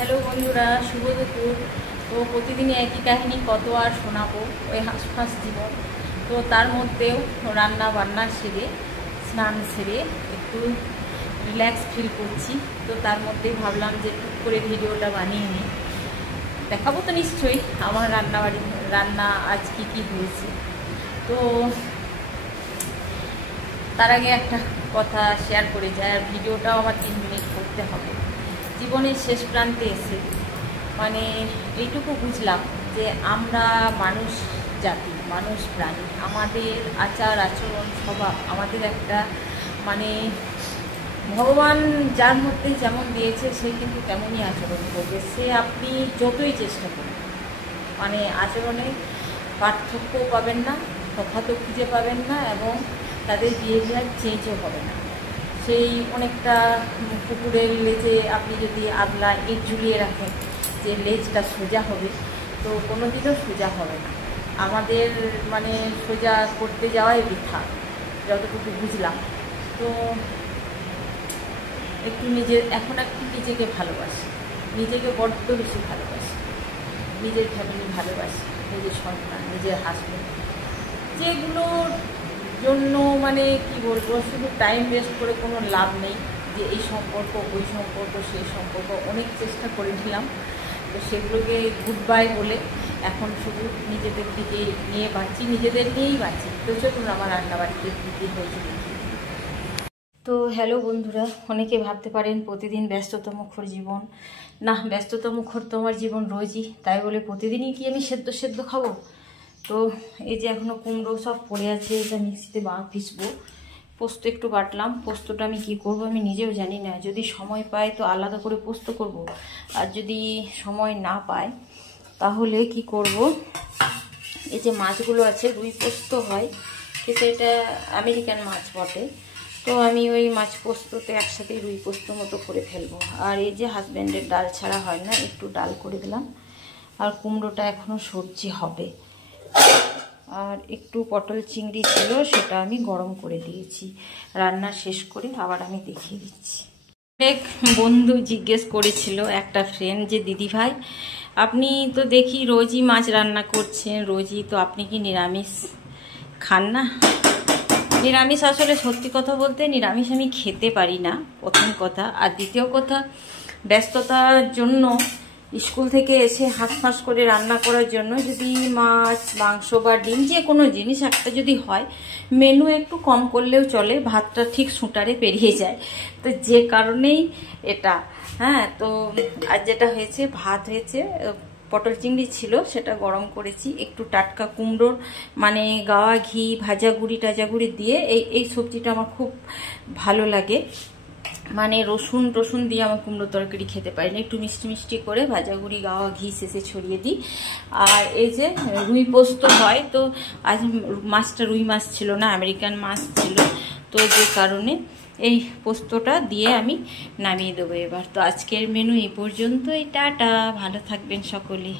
Hello বন্ধুরা, শুভ দুপুর। তো প্রতিদিনই একই কাহিনী, কত আর শোনাবো, ওই হাঁসফাঁস জীবন। তো তার মধ্যেও রান্না বান্না সেরে, স্নান সেরে একটু রিল্যাক্স ফিল করছি। তো তার মধ্যেই ভাবলাম যে টুক করে ভিডিওটা বানিয়ে নিই। দেখাবো তো নিশ্চয়ই আমার রান্না আজ কী কী হয়েছে। তো তার আগে একটা কথা শেয়ার করে যায়, আর ভিডিওটাও আমার 3 মিনিট করতে হবে। জীবনের শেষ প্রান্তে এসে মানে এইটুকু বুঝলাম যে আমরা মানুষ জাতি, মানুষ প্রাণী, আমাদের আচার আচরণ স্বভাব আমাদের একটা মানে ভগবান যার মধ্যে যেমন দিয়েছে সে কিন্তু তেমনই আচরণ করবে। সে আপনি যতই চেষ্টা করুন মানে আচরণে পার্থক্যও পাবেন না, তফাৎও খুঁজে পাবেন না, এবং তাদের বিহেভিয়ার চেঞ্জও হবে না। সেই অনেকটা কুকুরের লেজে আপনি যদি আগলা ইট ঝুলিয়ে রাখেন যে লেজটা সোজা হবে, তো কোনো দিনও সোজা হবে না। আমাদের মানে সোজা করতে যাওয়াই বৃথা, যতটুকু বুঝলাম। তো একটু এখন একটু নিজেকে ভালোবাসি, নিজেকে বড্ড বেশি ভালোবাসি, নিজের ফ্যামিলি ভালোবাসি, নিজের সন্তান, নিজের হাসবেন্ড, যেগুলোর জন্য মানে কি বলবো, শুধু টাইম ওয়েস্ট করে কোনো লাভ নেই। যে এই সম্পর্ক ওই সম্পর্ক সেই সম্পর্ক অনেক চেষ্টা করেছিলাম, তো সেগুলোকে গুড বাই বলে এখন শুধু নিজেদের দিকে নিয়ে বাঁচি, নিজেদের নিয়েই বাঁচি। তো চলুন আমার রান্নাবাড়িতে কী কী হয়েছে দেখি। তো হ্যালো বন্ধুরা, অনেকে ভাবতে পারেন প্রতিদিন ব্যস্ততামুখর জীবন। না, ব্যস্ততামুখর তো আমার জীবন রোজই, তাই বলে প্রতিদিনই কি আমি সেদ্ধ সেদ্ধ খাবো? তো এই যে এখনও কুমড়ো সব পড়ে আছে, এটা মিক্সিতে পিসবো। পোস্ত একটু বাটলাম, পোস্তটা আমি কি করব আমি নিজেও জানি না। যদি সময় পাই তো আলাদা করে পোস্ত করব, আর যদি সময় না পাই তাহলে কি করব, এই যে মাছগুলো আছে রুই পোস্ত হয়, কিন্তু এটা আমেরিকান মাছ বটে। তো আমি ওই মাছ পোস্ততে একসাথে রুই পোস্ত মতো করে ফেলবো। আর এই যে হাজব্যান্ডের ডাল ছাড়া হয় না, একটু ডাল করে দিলাম। আর কুমড়োটা এখনও সবজি হবে। আর একটু পটল চিংড়ি ছিল, সেটা আমি গরম করে দিয়েছি। রান্না শেষ করে আবার আমি দেখিয়ে দিচ্ছি। এক বন্ধু জিজ্ঞেস করেছিল, একটা ফ্রেন্ড, যে দিদি ভাই আপনি তো দেখি রোজই মাছ রান্না করছেন, রোজই, তো আপনি কি নিরামিষ খান না? নিরামিষ আসলে সত্যি কথা বলতে নিরামিষ আমি খেতে পারি না, প্রথম কথা। আর দ্বিতীয় কথা, ব্যস্ততার জন্য স্কুল থেকে এসে হাঁসফাঁস করে রান্না করার জন্য যদি মাছ মাংস বা ডিম যে কোনো জিনিস একটা যদি হয়, মেনু একটু কম করলেও চলে, ভাতটা ঠিক সুটারে পেরিয়ে যায়। তো যে কারণেই এটা, হ্যাঁ। তো আর যেটা হয়েছে, ভাত হয়েছে, পটল চিংড়ি ছিল সেটা গরম করেছি, একটু টাটকা কুমড়োর মানে গাওয়া ঘি, ভাজা গুঁড়ি টাজা গুঁড়ি দিয়ে এই সবজিটা আমার খুব ভালো লাগে। মানে রসুন দিয়ে আমার কুমড়ো তরকারি খেতে পারি না, একটু মিষ্টি মিষ্টি করে ভাজা গুঁড়ি গাওয়া ঘি শেষে ছড়িয়ে দিই। আর এই যে রুই পোস্ত হয়, তো আজ মাছটা রুই মাছ ছিল না, আমেরিকান মাছ ছিল, তো যে কারণে এই পোস্তটা দিয়ে আমি নামিয়ে দেবো এবার। তো আজকের মেনু এই পর্যন্তই, টাটা, ভালো থাকবেন সকলে।